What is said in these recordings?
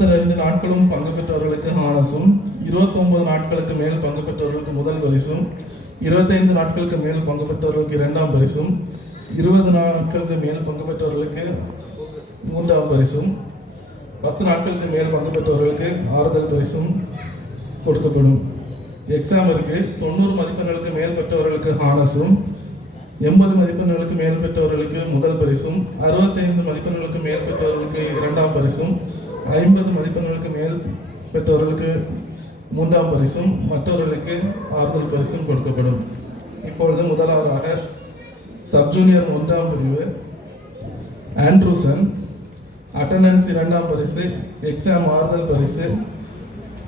32 நாட்களும் பங்கு பெற்றவர்களுக்கு ஹானஸும், 29 நாட்களுக்கு மேல் பங்கு பெற்றவர்களுக்கு முதல் பரிசும், 25 நாட்களுக்கு மேல் பங்கு பெற்றவர்களுக்கு இரண்டாம் பரிசும், 20 நாட்களுக்கு மேல் பங்கு பெற்றவர்களுக்கு மூன்றாம் பரிசும், 10 நாட்களுக்கு மேல் பங்கு பெற்றவர்களுக்கு ஆறுதல் பரிசும் கொடுக்கப்படும். எக்ஸாமிற்கு 90 மதிப்பெண்களுக்கு மேல் பெற்றவர்களுக்கு ஹானஸும், 80 மதிப்பெண்களுக்கு மேல் பெற்றவர்களுக்கு முதல் பரிசும், 65 மதிப்பெண்களுக்கு மேல் பெற்றவர்களுக்கு இரண்டாம் பரிசும், 50 மதிப்பெண்களுக்கு மேல் பெற்றவர்களுக்கு மூன்றாம் பரிசும், மற்றவர்களுக்கு ஆறுதல் பரிசும் கொடுக்கப்படும். இப்பொழுது முதலாவதாக சப்ஜூனியர் 1ஆம் பிரிவு ஆண்ட்ரூசன், அட்டண்டன்ஸ் 2ஆம் பரிசு, எக்ஸாம் ஆறுதல் பரிசு,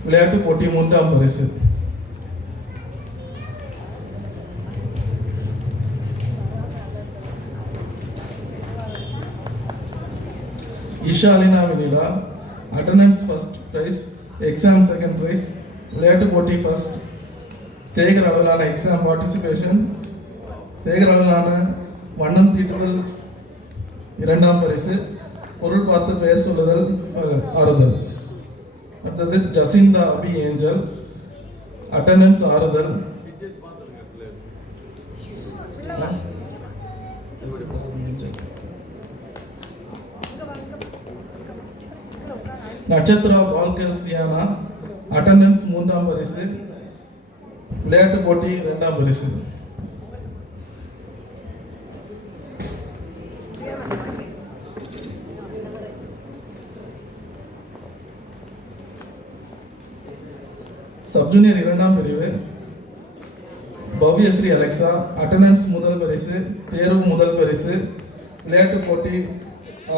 விளையாட்டு போட்டி 3ஆம் பரிசு. Ishalina Vinila, attendance first prize, exam second prize, விளையாட்டு போட்டி ஃபர்ஸ்ட், சேகர் அளவிலான எக்ஸாம் பார்ட்டிசிபேஷன், சேகர் அளவிலான வண்ணம் தீட்டுதல் இரண்டாம் பரிசு, பொருள் பார்த்து பெயர் சொல்லுதல் ஆறுதல். அடுத்தது ஜசிந்தா அபி ஏஞ்சல், அட்டண்டன்ஸ் ஆறுதல், நட்சத்திரா பால்கசியானா, அட்டண்டன்ஸ் 3ஆம் பரிசு, விளையாட்டு போட்டி 2ஆம் பரிசு. சப்ஜூனியர் 2ஆம் பிரிவு பவ்யஸ்ரீ அலெக்சா, அட்டண்டன்ஸ் முதல் பரிசு, தேர்வு முதல் பரிசு, விளையாட்டு போட்டி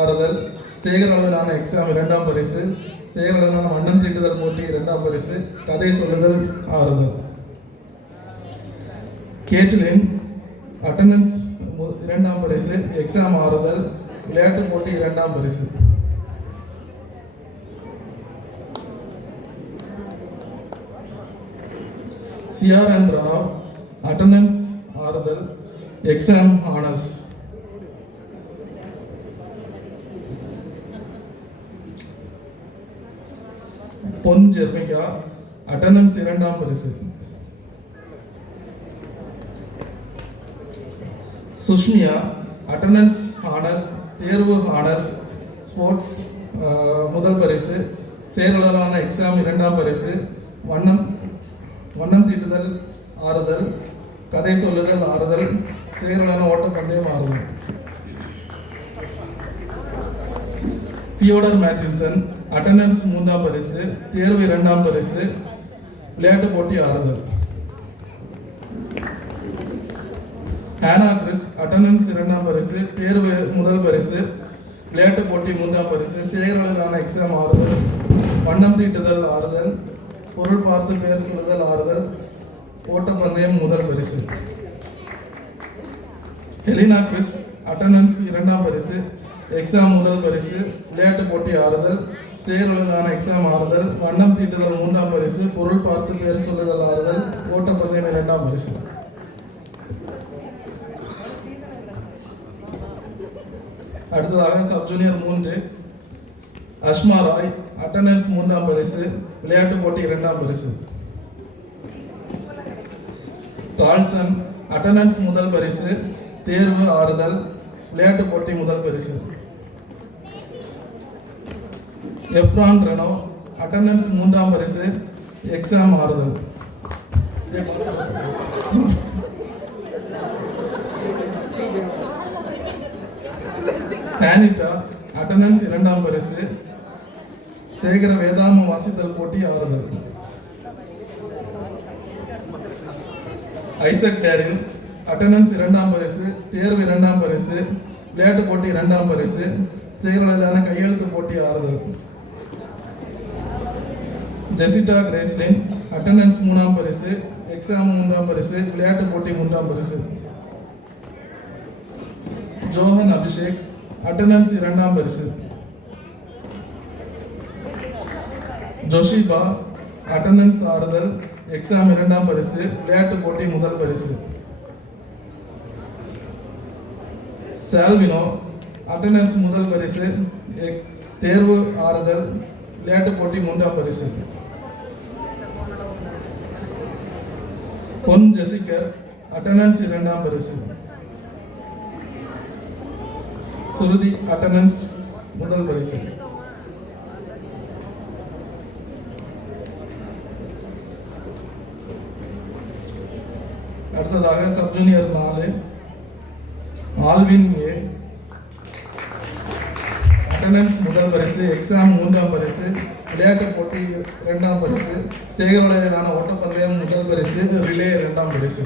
ஆறுதல், சேகர் அளவிலான எக்ஸாம் 2ஆம் பரிசு, சேகர் அளவிலான வண்ணம் தீட்டுதல் போட்டி 2ஆம் பரிசு, கதை சொல்லுதல் ஆறுதல். கேட்லின், அட்டண்டன்ஸ் 2ஆம் பரிசு, எக்ஸாம் ஆறுதல், விளையாட்டு போட்டி 2ஆம் பரிசு. சிஆர்என் ராவ், அட்டண்டன்ஸ் ஆறுதல், எக்ஸாம் ஆனர்ஸ். பொன் ஜெர்மிகா, அட்டண்டன்ஸ் 2ஆம் பரிசு. சுஷ்மியா, அட்டண்டன்ஸ் ஆனர்ஸ், தேர்வு ஆனர்ஸ், ஸ்போர்ட்ஸ் முதல் பரிசு, செயலாளரான எக்ஸாம் 2ஆம் பரிசு, வண்ணம் தீட்டுதல் ஆறுதல், கதை சொல்லுதல் ஆறுதல், செயலாளரான ஓட்டப்பந்தயம் ஆறுதல். தியோடர் மேட்டின்சன், அட்டண்டன்ஸ் 3ஆம் பரிசு, தேர்வு 2ஆம் பரிசு, விளையாட்டு போட்டி ஆறுதல். ஹானா கிறிஸ், அட்டண்டன்ஸ் 2ஆம் பரிசு, தேர்வு முதல் பரிசு, விளையாட்டு போட்டி 3ஆம் பரிசு, செயலாளரான எக்ஸாம் ஆறுதல், வண்ணம் தீட்டுதல் ஆறுதல், பொருள் பார்த்து பெயர் சொல்லுதல் ஆறுதல், ஓட்டப்பந்தயம் முதல் பரிசு. ஹெலினா கிறிஸ், அட்டண்டன்ஸ் 2ஆம் பரிசு, எக்ஸாம் முதல் பரிசு, விளையாட்டு போட்டி ஆறுதல், செயலாளரான எக்ஸாம் ஆறுதல், வண்ணம் தீட்டுதல் 3ஆம் பரிசு, பொருள் பார்த்து பெயர் சொல்லுதல் ஆறுதல், ஓட்டப்பந்தயம் 2ஆம் பரிசு. அடுத்ததாக சப்ஜூனியர் 3 அஷ்மா ராய், அட்டண்டன்ஸ் 3ஆம் பரிசு, விளையாட்டு போட்டி 2ஆம் பரிசு. கால்சன், அட்டண்டன்ஸ் முதல் பரிசு, தேர்வு ஆறுதல், விளையாட்டு போட்டி முதல் பரிசு. எஃப்ரான் ரெனோ, அட்டண்டன்ஸ் 3ஆம் பரிசு, எக்ஸாம் ஆறுதல். டானிட்டா, அட்டண்டன்ஸ் 2ஆம் பரிசு, சேகர வேதாம வாசித்தல் போட்டி ஆறுதல். ஐசக் டேரில், அட்டண்டன்ஸ் 2ஆம் பரிசு, தேர்வு 2ஆம் பரிசு, விளையாட்டு போட்டி 2ஆம் பரிசு, செயலாளரான கையெழுத்து போட்டி ஆறுதல். ஜெசிட்டா கிரேஸ்லின், அட்டண்டன்ஸ் 3ஆம் பரிசு, எக்ஸாம் 3ஆம் பரிசு, விளையாட்டு போட்டி 3ஆம் பரிசு. ஜோஹன் அபிஷேக், அட்டண்டன்ஸ் 2ஆம் பரிசு. ஜோஷிபா, அட்டண்டன்ஸ் ஆறுதல், எக்ஸாம் 2ஆம் பரிசு, விளையாட்டு போட்டி முதல் பரிசு. சால்வினோ, அட்டண்டன்ஸ் முதல் பரிசு, தேர்வு ஆறுதல், விளையாட்டு போட்டி 3ஆம் பரிசு. பொன் ஜெசிகர் அட்டெண்டன்ஸ் 2ஆம் பரிசு. சுருதி அட்டெண்டன்ஸ் முதல் பரிசு. அடுத்ததாக சப் ஜூனியர் 4 ஆல்வின் ஏ அட்டெண்டன்ஸ் முதல் பரிசு. எக்ஸாம் 3ஆம் பரிசு. விளையாட்டு போட்டி 2ஆம் பரிசு. சேகரவளையிலான ஓட்டப்பந்தயம் முதல் பரிசு. ரிலே 2ஆம் பரிசு.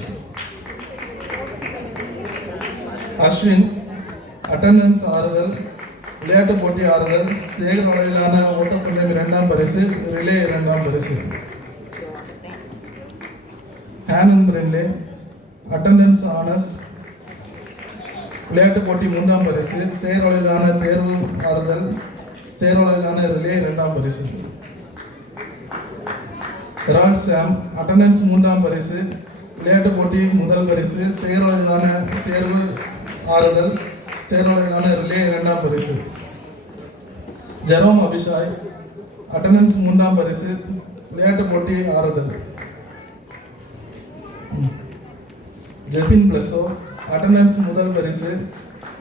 அஸ்வின் அட்டெண்டன்ஸ் ஆறுதல். விளையாட்டு போட்டி ஆறுதல். சேகரவளையிலான ஓட்டப்பந்தயம் 2ஆம் பரிசு. ரிலே 2ஆம் பரிசு. ஹேனன் பிரின்லே அட்டெண்டன்ஸ் ஆனஸ். விளையாட்டு போட்டி 3ஆம் பரிசு. சேகரவளையிலான தேர்வு ஆறுதல். சேகரவளையிலான ரிலே 2ஆம் பரிசு. ராட் சாம் அட்டெண்டன்ஸ் 3ஆம் பரிசு. விளையாட்டு போட்டி முதல் பரிசு. சேகரவளையிலான தேர்வு ஆறுதல். சேகரவளையிலான ரிலே 2ஆம் பரிசு. ஜெரோம் அபிஷாய் அட்டெண்டன்ஸ் 3ஆம் பரிசு. விளையாட்டு போட்டி ஆறுதல். ஜெஃபின் பிளஸோ அட்டெண்டன்ஸ் முதல் பரிசு.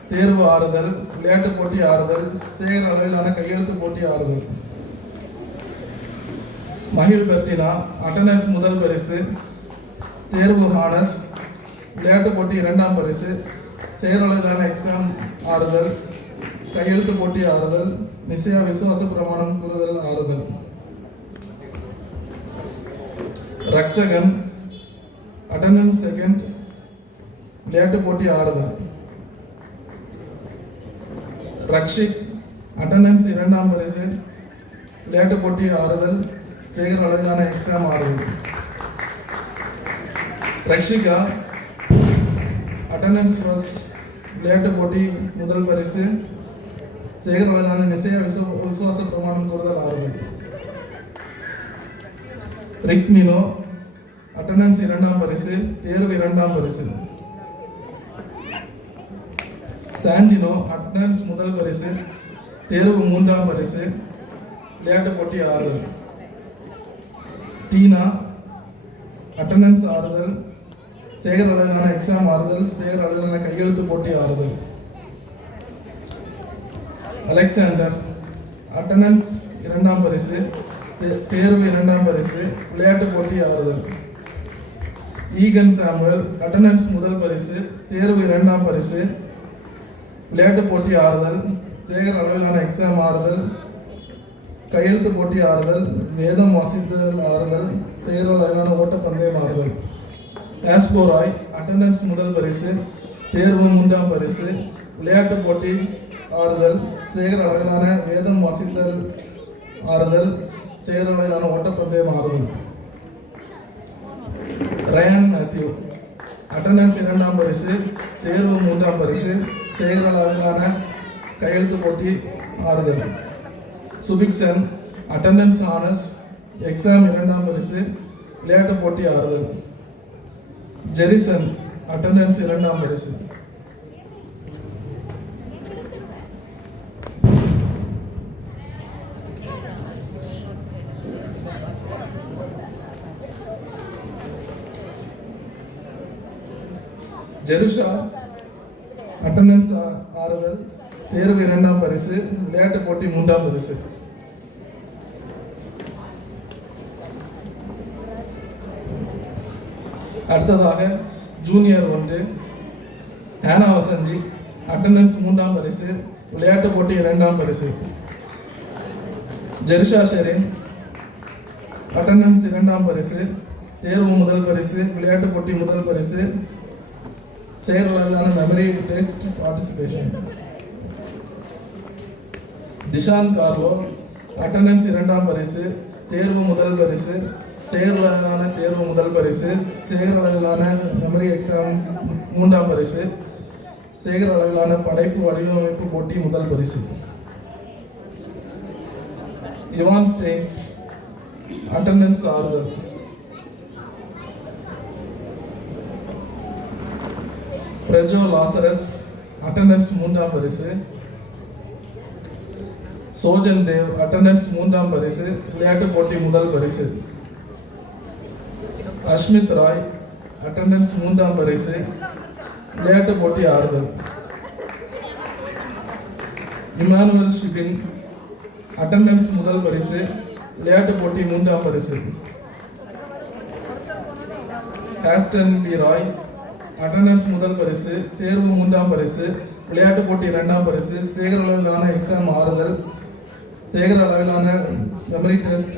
தேர்வு ஆறுதல். விளையாட்டு போட்டி ஆறுதல். சேகர் அளவிலான கையெழுத்து போட்டி ஆறுதல். மஹில் பெர்டினா அட்டெண்டன்ஸ் முதல் பரிசு. தேர்வு ஹானஸ். விளையாட்டு போட்டி 2ஆம் பரிசு. சேகர் அளவிலான எக்ஸாம் ஆறுதல். கையெழுத்து போட்டி ஆறுதல். நிச்சய விசுவாச பிரமாணம் கூறுதல் ஆறுதல். ரக்ஷகன் அட்டெண்டன்ஸ் செகண்ட். விளையாட்டு போட்டி ஆறுதல். ரக்ஷிக் அட்டெண்டன்ஸ் 2ஆம் பரிசு. விளையாட்டு போட்டி ஆறுதல். சேகர் அளவிலான எக்ஸாம் ஆறுதல். Rakshika attendance first. விளையாட்டு போட்டி முதல் பரிசு. சேகர் அளவிலான நிச்சய விசுவாச பிரமாணம் கூறுதல் ஆறுதல். ரிக்மினோ அட்டெண்டன்ஸ் 2ஆம் பரிசு. தேர்வு 2ஆம் பரிசு. சாண்டினோ அட்டெண்டன்ஸ் முதல் பரிசு. தேர்வு 3ஆம் பரிசு. விளையாட்டு போட்டி ஆறுதல். டீனா அட்டெண்டன்ஸ் ஆறுதல். சேகர் அளவிலான எக்ஸாம் ஆறுதல். சேகர் அளவிலான கையெழுத்து போட்டி ஆறுதல். அலெக்சாண்டர் அட்டெண்டன்ஸ் 2ஆம் பரிசு. தேர்வு 2ஆம் பரிசு. விளையாட்டு போட்டி ஆறுதல். ஈகன் சாமுவேல் அட்டெண்டன்ஸ் முதல் பரிசு. தேர்வு 2ஆம் பரிசு. விளையாட்டு போட்டி ஆறுதல். சேகர் அளவிலான எக்ஸாம் ஆறுதல். கையெழுத்து போட்டி ஆறுதல். வேதம் வாசித்தல் ஆறுதல். சேகர் அளவிலான ஓட்டப்பந்தயம் ஆறுதல். ஆஸ்போராய் அட்டெண்டன்ஸ் முதல் பரிசு. தேர்வு 3ஆம் பரிசு. விளையாட்டு போட்டி ஆறுதல். சேகர் அளவிலான வேதம் வாசித்தல் ஆறுதல். சேகர் அளவிலான ஓட்டப்பந்தயம் ஆறுதல். ரயான் மேத்யூ அட்டெண்டன்ஸ் 2ஆம் பரிசு. தேர்வு 3ஆம் பரிசு. சேகர் அளவிலான கையெழுத்து போட்டி ஆறுதல். Subikshan attendance anus. எக்ஸாம் 2ஆம் பரிசு. விளையாட்டு போட்டி ஆறுதல். ஜெரிசன் அட்டெண்டன்ஸ் 2ஆம் பரிசு. ஜெருஷா அட்டெண்டன்ஸ் ஆறுதல். தேர்வு 2ஆம் பரிசு. விளையாட்டு போட்டி 3ஆம் பரிசு. அடுத்ததாக ஜூனியர் 1 ஹேனா வசந்தி அட்டெண்டன்ஸ் 3ஆம் பரிசு. விளையாட்டு போட்டி 2ஆம் பரிசு. ஜெரிஷா ஷெரின் அட்டெண்டன்ஸ் 2ஆம் பரிசு. தேர்வு முதல் பரிசு. விளையாட்டு போட்டி முதல் பரிசு. செயலாளரான memory test participation. Dishan Carlo attendance 2ஆம் பரிசு. தேர்வு முதல் பரிசு. செயலாளரான தேர்வு முதல் பரிசு. சேகர் அளவிலான மெமரி எக்ஸாம் 3ஆம் பரிசு. சேகர் அளவிலான படைப்பு வடிவமைப்பு போட்டி முதல் பரிசு. இவான் ஸ்டெயின்ஸ் அட்டெண்டன்ஸ் ஆறுதல். பிரஜோ லாசரஸ் அட்டெண்டன்ஸ் 3ஆம் பரிசு. சோஜன் தேவ் அட்டெண்டன்ஸ் 3ஆம் பரிசு, விளையாட்டு போட்டி முதல் பரிசு. அஷ்மித் ராய் அட்டெண்டன்ஸ் 3ஆம் பரிசு, விளையாட்டு போட்டி ஆறுதல். இமானுவல் ஷிபின் அட்டெண்டன்ஸ் முதல் பரிசு, விளையாட்டு போட்டி 3ஆம் பரிசு. ஆஸ்டன் பி ராய் அட்டெண்டன்ஸ் முதல் பரிசு, தேர்வு 3ஆம் பரிசு, விளையாட்டு போட்டி 2ஆம் பரிசு. சேகர் அளவிலான எக்ஸாம் ஆறுதல், சேகர் அளவிலான மெமரி டெஸ்ட்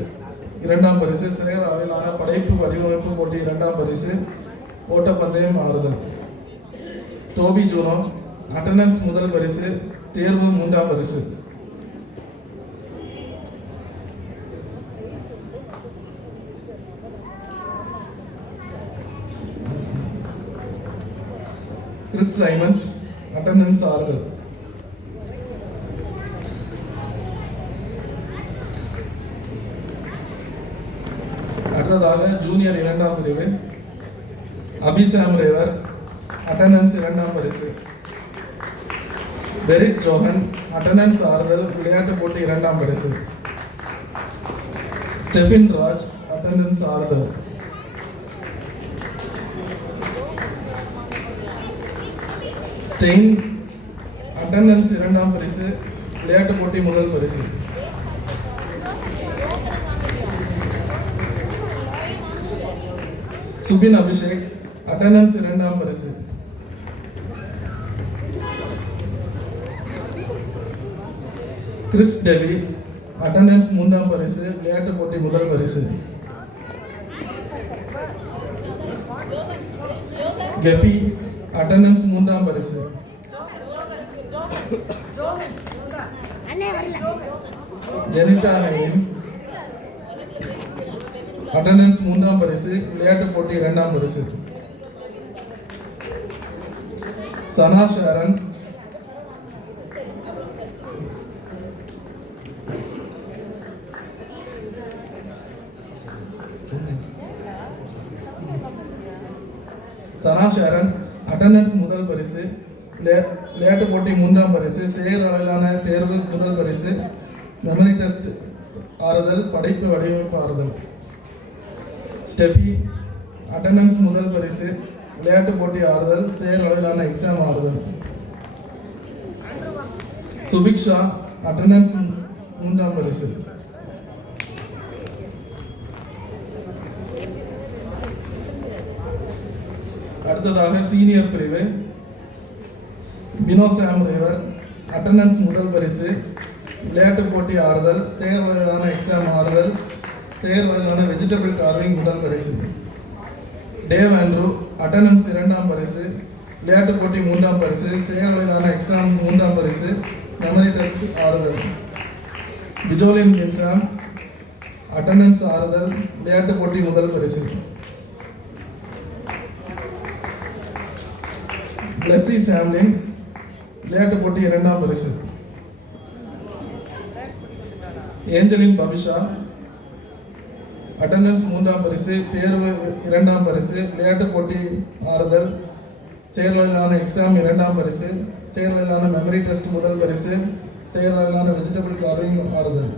2ஆம் பரிசு, சேகர் அளவிலான படைப்பு வடிவமைப்பு போட்டி 2ஆம் பரிசு, ஓட்டப்பந்தயம் ஆறுதல். டோபி ஜூனோ அட்டெண்டன்ஸ் முதல் பரிசு, தேர்வு 3ஆம் பரிசு. கிறிஸ் சைமன்ஸ் அட்டெண்டன்ஸ் ஆறுதல். அடுத்ததாக ஜூனியர் 2ஆம் பிரிவு அபிசாம் ரேவர் அட்டெண்டன்ஸ் 2ஆம் பரிசு. பெரிட் ஜோஹன் அட்டெண்டன்ஸ் ஆறுதல், விளையாட்டு போட்டி 2ஆம் பரிசு. ஸ்டெஃபின் ராஜ் அட்டெண்டன்ஸ் ஆறுதல். ஸ்டெயின் அட்டெண்டன்ஸ் 2ஆம் பரிசு, விளையாட்டு போட்டி முதல் பரிசு. சுபின் அபிஷேக் அட்டெண்டன்ஸ் 2ஆம் பரிசு. கிறிஸ் டெவி அட்டெண்டன்ஸ் 3ஆம் பரிசு, விளையாட்டு போட்டி முதல் பரிசு. கெஃபி அட்டெண்டன்ஸ் 3ஆம் பரிசு. ஜெனிட்டா ஹைன் அட்டெண்டன்ஸ் 3ஆம் பரிசு, விளையாட்டு போட்டி 2ஆம் பரிசு. சனா ஷாரன் அட்டெண்டன்ஸ் முதல் பரிசு, விளையாட்டு போட்டி 3ஆம் பரிசு. சேகர் அளவிலான தேர்வு முதல் பரிசு, மெமரி டெஸ்ட் ஆறுதல், படைப்பு வடிவமைப்பு ஆறுதல். ஸ்டெஃபி அட்டெண்டன்ஸ் முதல் பரிசு, விளையாட்டு போட்டி ஆறுதல், சேகர் அளவிலான எக்ஸாம் ஆறுதல். சுபிக்ஷா அட்டெண்டன்ஸ் 3ஆம் பரிசு. அடுத்ததாக சீனியர் பிரிவு பினோசாம் ரேவர் அட்டெண்டன்ஸ் முதல் பரிசு, விளையாட்டு போட்டி ஆறுதல், சேகர் அளவிலான எக்ஸாம் ஆறுதல், சேகர் அளவிலான வெஜிடபிள் கார்விங் முதல் பரிசு. டேவ் ஆண்ட்ரூ அட்டெண்டன்ஸ் 2ஆம் பரிசு, விளையாட்டு போட்டி 3ஆம் பரிசு, சேகர் அளவிலான எக்ஸாம் 3ஆம் பரிசு, மெமரி டெஸ்ட் ஆறுதல். பிஜோலின் வின்சாம் அட்டெண்டன்ஸ் ஆறுதல், விளையாட்டு போட்டி முதல் பரிசு. பிளஸி சாம்லின் விளையாட்டு போட்டி 2ஆம் பரிசு. ஏஞ்சலின் பபிஷா அட்டெண்டன்ஸ் 3ஆம் பரிசு, தேர்வு 2ஆம் பரிசு, விளையாட்டு போட்டி ஆறுதல், செயலான எக்ஸாம் 2ஆம் பரிசு, செயலான மெமரி டெஸ்ட் முதல் பரிசு, செயலான வெஜிடபிள் கார்விங் ஆறுதல்.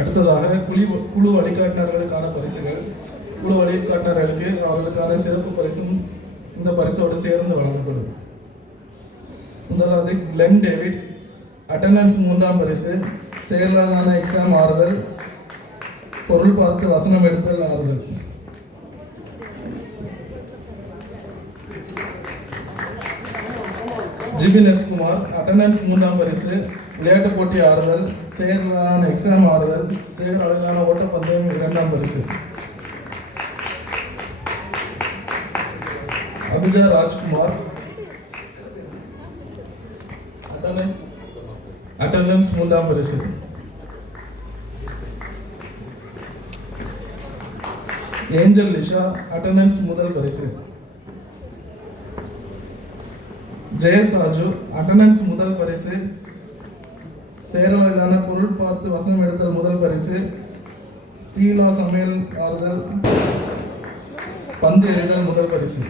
அடுத்ததாக குழு வழிகாட்டினர்களுக்கான பரிசுகள். குழு வழிகாட்டினர்களுக்கு அவர்களுக்கான சிறப்பு பரிசும் இந்த பரிசோடு சேர்ந்து வழங்கப்படும். முதலாவது கிளென் டேவிட் அட்டெண்டன்ஸ் 3ஆம் பரிசு, செயலான எக்ஸாம் ஆறுதல், பொருள் பார்த்து வசனம் எடுத்தல் ஆறுதல். ஜிபின் எஸ் குமார் அட்டெண்டன்ஸ் 3ஆம் பரிசு, விளையாட்டு போட்டி ஆறுதல், செயலான எக்ஸாம் ஆறுதல், செயல் அளவிலான ஓட்டப்பந்தயம் 2ஆம் பரிசு. அபிஜா ராஜ்குமார் அட்டெண்டன்ஸ் 3ஆம் பரிசு. ஏஞ்சல் லிஷா அட்டெண்டன்ஸ் முதல் பரிசு. ஜெயசாஜு அட்டண்டன்ஸ் முதல் பரிசு, செயலாளரான பொருள் பார்த்து வசனம் எடுத்தல் முதல் பரிசு, தீலா சமையல் ஆறுதல் பந்து எறிதல் முதல் பரிசு.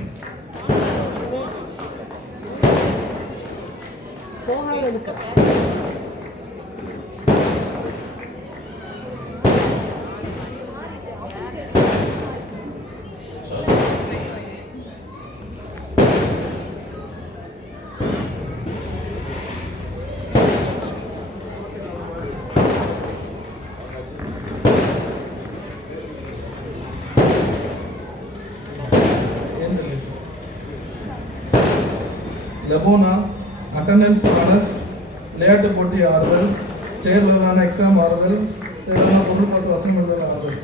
லெபோனா அட்டண்டன்ஸ் ஆனஸ் விளையாட்டு போட்டி ஆறுதல், செயலாளரான எக்ஸாம் ஆறுதல், செயலாளரான பொருள் பார்த்து வசனம் எழுதல் ஆறுதல்.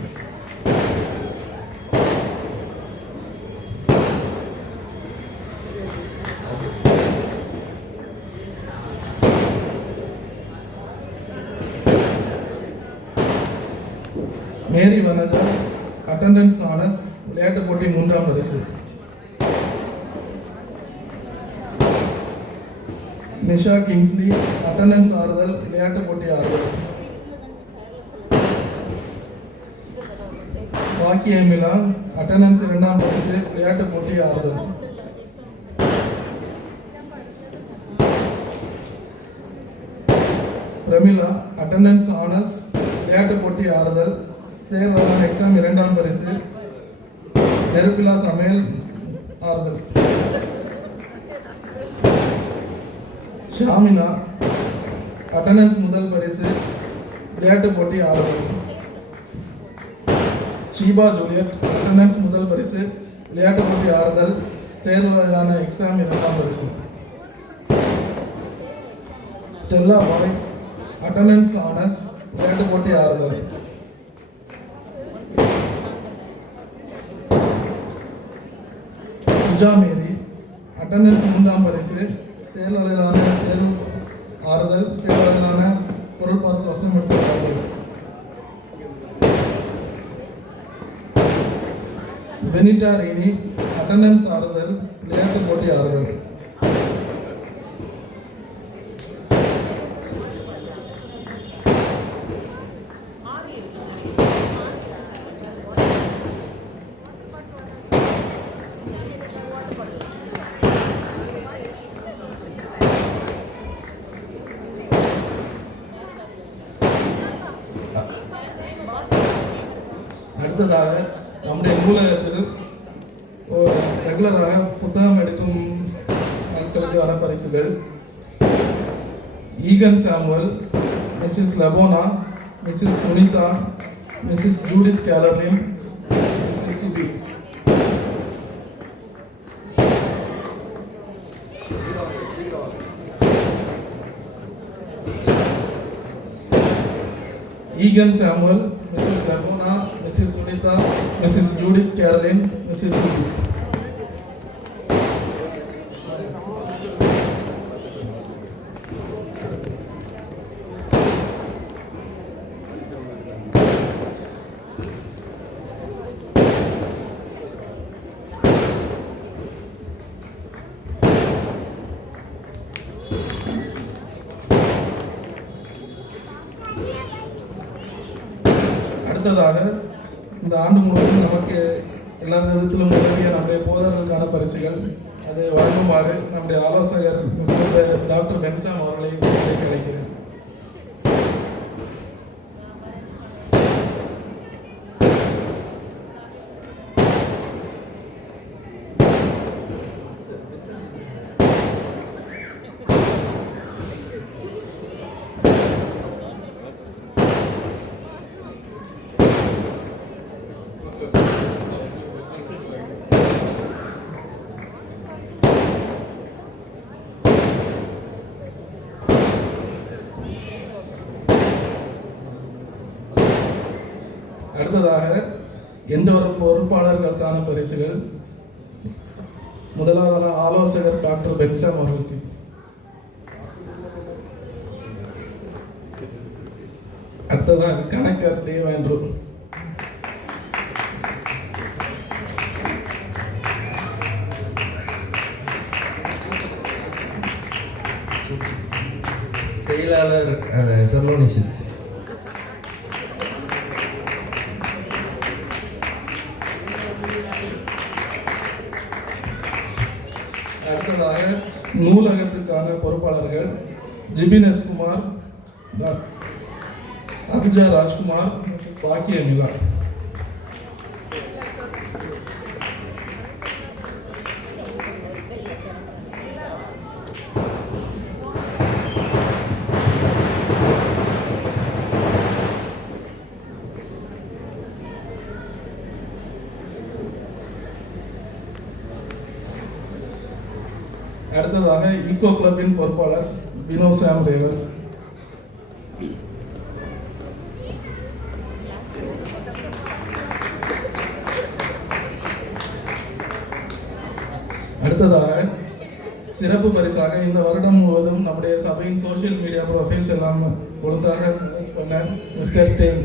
மேரி வனஜா அட்டண்டன்ஸ் ஆனஸ் விளையாட்டு போட்டி மூன்றாம் பரிசு. நிஷா கிங்ஸ்லி அட்டண்டன்ஸ் ஆறுதல் விளையாட்டு போட்டி ஆறுதல். பாக்கிய மிலா அட்டண்டன்ஸ் இரண்டாம் பரிசு விளையாட்டு போட்டி ஆறுதல். பிரமிளா அட்டண்டன்ஸ் ஆனஸ் விளையாட்டு போட்டி ஆறுதல், செயலாளர் எக்ஸாம் இரண்டாம் பரிசு, நெருப்பிலா சமையல் ஆறுதல். ஷாமினா அட்டண்டன்ஸ் முதல் பரிசு விளையாட்டு போட்டி ஆறுதல். ஷீபா ஜூலியட் அட்டண்டன்ஸ் முதல் பரிசு விளையாட்டு போட்டி ஆறுதல், செயலாளரான எக்ஸாம் இரண்டாம் பரிசு. ஸ்டெல்லா பாய் அட்டண்டன்ஸ் ஆனஸ் விளையாட்டு போட்டி ஆறுதல். சுஜா மேரி அட்டண்டன்ஸ் மூன்றாம் பரிசு, செயலாளரான தேர்வு ஆறுதல், செயலாளரான பொருள் பார்த்து வசனம் எடுத்தல் ஆறுதல். பெனிட்டா ரீனி அட்டண்டன்ஸ் ஆறுதல் விளையாட்டு போட்டி ஆறுதல். அடுத்ததாக நம்முடைய நூலகத்தில் ரெகுலராக புத்தகம் எடுக்கும் நாட்களுக்கான பரிசுகள். Egan Samuel, Mrs Lebona, Mrs Sunitha, Mrs Judith கேலரியம், Mrs Subi. Egan Samuel, Mrs Lebona, Mrs Sunitha, Mrs Judith Caroline, Mrs Subi. அடுத்ததாக இந்த ஆண்டு முழுவதும் நமக்கு எல்லா விதத்திலும் உதவிய நம்முடைய போதர்களுக்கான பரிசுகள் அது வழங்குமாறு நம்முடைய ஆலோசகர் டாக்டர் பென்சாம் அவர்களை அழைக்கிறேன். அடுத்ததாக எந்த ஒரு பொறுப்பாளர்களுக்கான பரிசுகள். முதலாவதாக ஆலோசகர் டாக்டர் பென்சாம் அவர்களுக்கு. அடுத்ததாக கணக்கர் தேவேந்திர. செயலாளர் சர்லோ நிஷித். அடுத்ததாக நூலகத்துக்கான பொறுப்பாளர்கள் ஜிபின் குமார், அபிஜா ராஜ்குமார், பாக்கிய மிலா. அடுத்ததாக ஈகோ கிளப்பின் பொறுப்பாளர் வினோ சாம் ரேவல். அடுத்ததாக சிறப்பு பரிசாக இந்த வருடம் முழுவதும் நம்முடைய சபையின் சோசியல் மீடியா ப்ரொஃபைல்ஸ் எல்லாம் ஒழுங்காக பண்ண மிஸ்டர் ஸ்டேன்.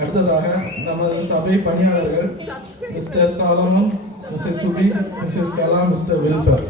அடுத்ததாக நமது சபை பணியாளர்கள் Mr Solomon, Mrs Subi, Mrs Kala, Mr Wilfred.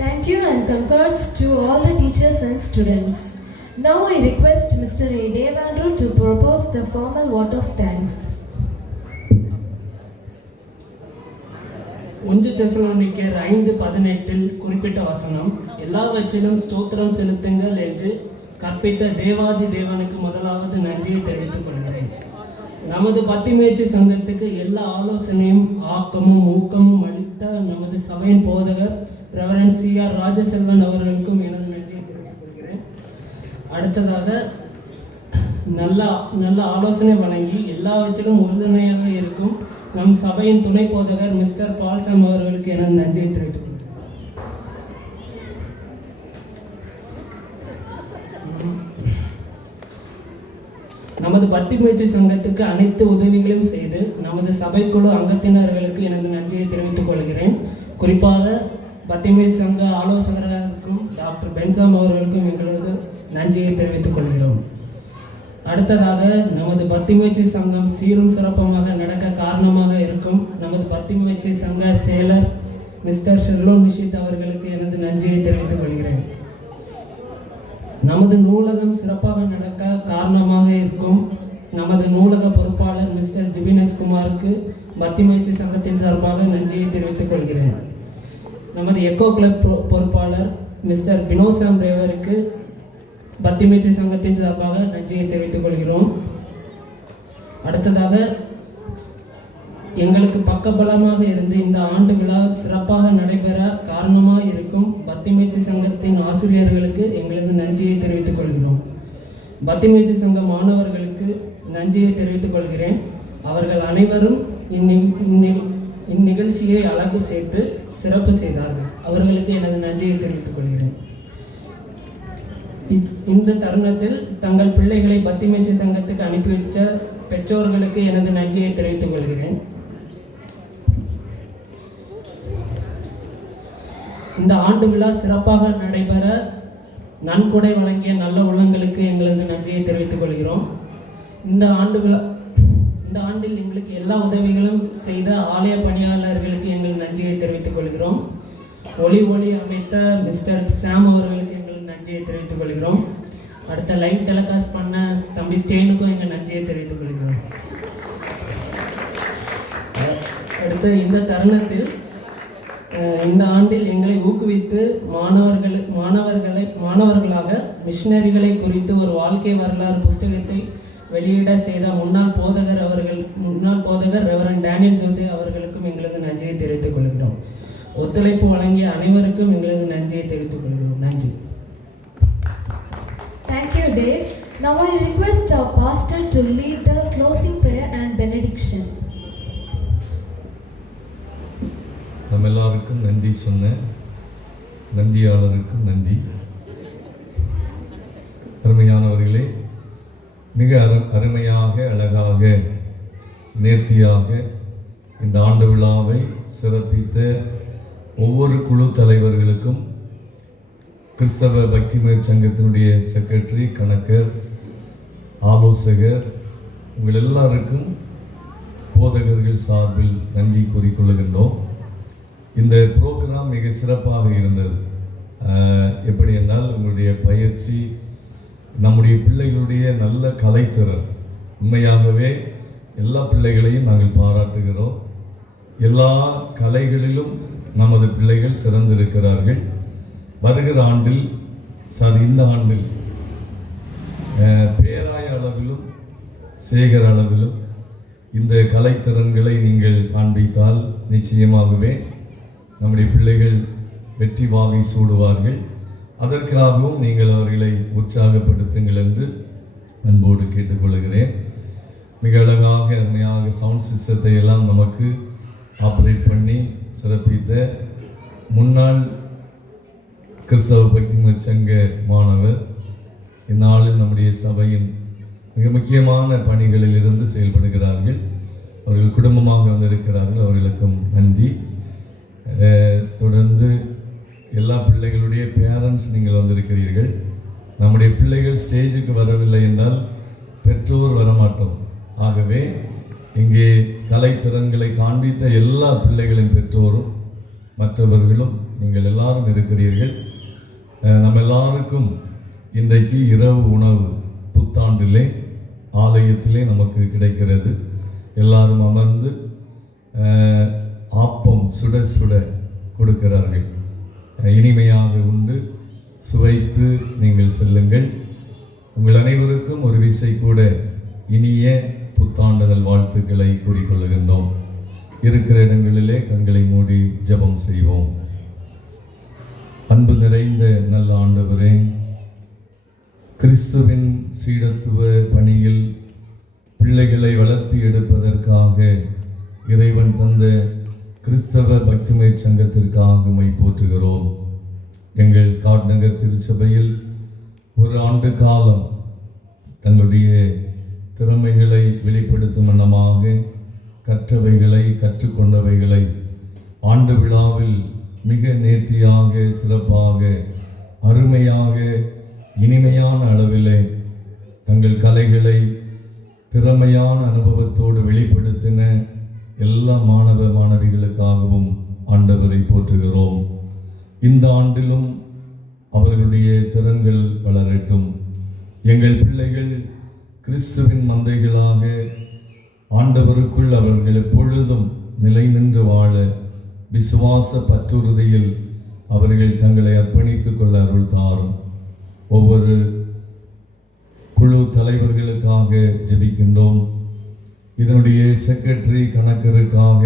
Thank you and congrats to all the teachers and students. Now I request Mr. A. Devandru to propose the formal vote of thanks. 1 தெசலோனிக்கேயர் 5:18 குறிப்பிட்ட வசனம், எல்லாவற்றிலும் ஸ்தோத்திரம் செலுத்துங்கள் என்று கற்பித்த தேவாதி தேவனுக்கு முதலாவது நன்றியை தெரிவித்துக் கொள்கிறேன். நமது பத்திமேய்ச்சி சங்கத்துக்கு எல்லா ஆலோசனையும் ஆக்கமும் ஊக்கமும் அளித்த நமது சபையின் போதகர் ரெவரண்ட் C.R. ராஜசெல்வன் அவர்களுக்கும் எனது நன்றியை தெரிவித்துக் கொள்கிறேன். அடுத்ததாக நல்ல ஆலோசனை வழங்கி எல்லாவற்றிலும் உறுதுணையாக இருக்கும் நம் சபையின் துணை போதகர் மிஸ்டர் பால்சாம் அவர்களுக்கு எனது நன்றியை தெரிவித்துக் கொள்கிறேன். நமது பட்டிமேய்ச்சி சங்கத்துக்கு அனைத்து உதவிகளையும் செய்து நமது சபைக்குழு அங்கத்தினர்களுக்கு எனது நன்றியை தெரிவித்துக் கொள்கிறேன். குறிப்பாக பத்திமேய்ச்சி சங்க ஆலோசகர்களுக்கும் டாக்டர் பென்சாம் அவர்களுக்கும் எங்களது நன்றியை தெரிவித்துக் கொள்கிறோம். அடுத்ததாக நமது பத்திமேய்ச்சி சங்கம் சீரும் சிறப்பமாக நடக்க காரணமாக இருக்கும் நமது பத்திமேய்ச்சி சங்க செயலர் மிஸ்டர் ஷெர்லோ நிஷித் அவர்களுக்கு எனது நன்றியை தெரிவித்துக் கொள்கிறேன். நமது நூலகம் சிறப்பாக நடக்க காரணமாக இருக்கும் நமது நூலக பொறுப்பாளர் மிஸ்டர் ஜிபின் குமாருக்கு பத்திமேய்ச்சி சங்கத்தின் சார்பாக நன்றியை தெரிவித்துக் கொள்கிறேன். நமது எக்கோ கிளப் பொறுப்பாளர் மிஸ்டர் வினோ சாம் ரேவருக்கு பத்திமேய்ச்சி சங்கத்தின் சார்பாக நன்றியை தெரிவித்துக் கொள்கிறோம். அடுத்ததாக எங்களுக்கு பக்கபலமாக இருந்து இந்த ஆண்டு விழா சிறப்பாக நடைபெற காரணமாக இருக்கும் பத்திமேய்ச்சி சங்கத்தின் ஆசிரியர்களுக்கு எங்களது நன்றியை தெரிவித்துக் கொள்கிறோம். பத்திமேய்ச்சி சங்க மாணவர்களுக்கு நன்றியை தெரிவித்துக் கொள்கிறேன். அவர்கள் அனைவரும் இந்நிகழ்ச்சியை அழகு சேர்த்து சிறப்பு செய்தார்கள். அவர்களுக்கு எனது நன்றியை தெரிவித்துக் கொள்கிறேன். இந்த தருணத்தில் தங்கள் பிள்ளைகளை பத்திமேய்ச்சி சங்கத்துக்கு அனுப்பி வைத்த பெற்றோர்களுக்கு எனது நன்றியை தெரிவித்துக் கொள்கிறேன். இந்த ஆண்டு விழா சிறப்பாக நடைபெற நன்கொடை வழங்கிய நல்ல உள்ளங்களுக்கு எங்களது நன்றியை தெரிவித்துக் கொள்கிறோம். இந்த ஆண்டில் எங்களுக்கு எல்லா உதவிகளும் செய்த ஆலய பணியாளர்களுக்கு எங்கள் நன்றியை தெரிவித்துக் கொள்கிறோம். ஒளி அமைத்த மிஸ்டர் சாம் அவர்களுக்கு எங்கள் நன்றியை தெரிவித்துக் கொள்கிறோம். அடுத்த லைவ் டெலிகாஸ்ட் பண்ண தம்பி ஸ்டேனுக்கும் எங்கள் நன்றியை தெரிவித்துக் கொள்கிறோம். அடுத்து இந்த தருணத்தில் இந்த ஆண்டில் எங்களை ஊக்குவித்து மாணவர்களாக மிஷனரிகளை குறித்து ஒரு வாழ்க்கை வரலாறு புஸ்தகத்தை வெளியிட செய்த முன்னாள் போதகர் ரெவரண்ட் டேனியல் ஜோசே அவர்களுக்கும் எங்களது நன்றியை தெரிவித்துக் கொள்கிறோம். ஒத்துழைப்பு வழங்கிய அனைவருக்கும் எங்களது நன்றியை தெரிவித்துக் கொள்கிறோம். நன்றி. Thank you, Dave. Now I request our pastor to lead the closing prayer and benediction. நம்ம எல்லாருக்கும் நன்றி சொன்ன நன்றியாளருக்கும் நன்றி. அருமையானவர்களே, மிக அருமையாக, அழகாக, நேர்த்தியாக இந்த ஆண்டு விழாவை சிறப்பித்த ஒவ்வொரு குழு தலைவர்களுக்கும், கிறிஸ்தவ பக்திமய சங்கத்தினுடைய செக்ரட்டரி, கணக்கர், ஆலோசகர், உங்கள் எல்லாருக்கும் போதகர்கள் சார்பில் நன்றி கூறிக்கொள்கின்றோம். இந்த ப்ரோக்ராம் மிக சிறப்பாக இருந்தது. எப்படி என்றால், உங்களுடைய பயிற்சி, நம்முடைய பிள்ளைகளுடைய நல்ல கலைத்திறன், உண்மையாகவே எல்லா பிள்ளைகளையும் நாங்கள் பாராட்டுகிறோம். எல்லா கலைகளிலும் நமது பிள்ளைகள் சிறந்திருக்கிறார்கள். வருகிற ஆண்டில், இந்த ஆண்டில் பேராய அளவிலும் சேகர அளவிலும் இந்த கலைத்திறன்களை நீங்கள் காண்பித்தால் நிச்சயமாகவே நம்முடைய பிள்ளைகள் வெற்றி வாகை சூடுவார்கள். அதற்காகவும் நீங்கள் அவர்களை உற்சாகப்படுத்துங்கள் என்று அன்போடு கேட்டுக்கொள்கிறேன். மிக அழகாக, அருமையாக சவுண்ட் சிஸ்டத்தை எல்லாம் நமக்கு ஆப்ரேட் பண்ணி சிறப்பித்த முன்னாள் கிறிஸ்தவ பக்திமய சங்க மாணவர், இந்நாளில் நம்முடைய சபையின் மிக முக்கியமான பணிகளில் இருந்து செயல்படுகிறார்கள். அவர்கள் குடும்பமாக வந்திருக்கிறார்கள். அவர்களுக்கும் நன்றி. தொடர்ந்து எல்லா பிள்ளைகளுடைய பேரண்ட்ஸ் நீங்கள் வந்திருக்கிறீர்கள். நம்முடைய பிள்ளைகள் ஸ்டேஜுக்கு வரவில்லை என்றால் பெற்றோர் வரமாட்டோம். ஆகவே இங்கே கலைத்திறன்களை காண்பித்த எல்லா பிள்ளைகளின் பெற்றோரும் மற்றவர்களும் நீங்கள் எல்லாரும் இருக்கிறீர்கள். நம்ம எல்லாருக்கும் இன்றைக்கு இரவு உணவு புத்தாண்டிலே ஆலயத்திலே நமக்கு கிடைக்கிறது. எல்லாரும் அமர்ந்து ஆப்பம் சுட சுட கொடுக்கிறார்கள். இனிமையாக உண்டு சுவைத்து நீங்கள் செல்லுங்கள். உங்கள் அனைவருக்கும் ஒரு விசை கூட இனிய புத்தாண்டுதல் வாழ்த்துக்களை கூறிக்கொள்கின்றோம். இருக்கிற இடங்களிலே கண்களை மூடி ஜெபம் செய்வோம். அன்பு நிறைந்த நல்ல ஆண்டவரே, கிறிஸ்துவின் சீடத்துவ பணியில் பிள்ளைகளை வளர்த்தி எடுப்பதற்காக இறைவன் தந்த கிறிஸ்தவ பக்திமய சங்கத்திற்காக உம்மை போற்றுகிறோம். எங்கள் ஸ்காட் நகர் திருச்சபையில் ஒரு ஆண்டு காலம் தங்களுடைய திறமைகளை வெளிப்படுத்தும் வண்ணமாக கற்றவைகளை, கற்றுக்கொண்டவைகளை ஆண்டு விழாவில் மிக நேர்த்தியாக, சிறப்பாக, அருமையாக, இனிமையான அளவிலே தங்கள் கலைகளை திறமையான அனுபவத்தோடு வெளிப்படுத்தின எல்லா மாணவ மாணவிகளுக்காகவும் ஆண்டவரை போற்றுகிறோம். இந்த ஆண்டிலும் அவர்களுடைய திறன்கள் வளரட்டும். எங்கள் பிள்ளைகள் கிறிஸ்துவின் மந்தைகளாக ஆண்டவருக்குள் அவர்கள் எப்பொழுதும் நிலை நின்று வாழ விசுவாச பற்றுறுதியில் அவர்கள் தங்களை அர்ப்பணித்துக் கொள்ள அருள் தாரும். ஒவ்வொரு குழு தலைவர்களுக்காக ஜெபிக்கின்றோம். இதனுடைய செக்ரட்டரி, கணக்கருக்காக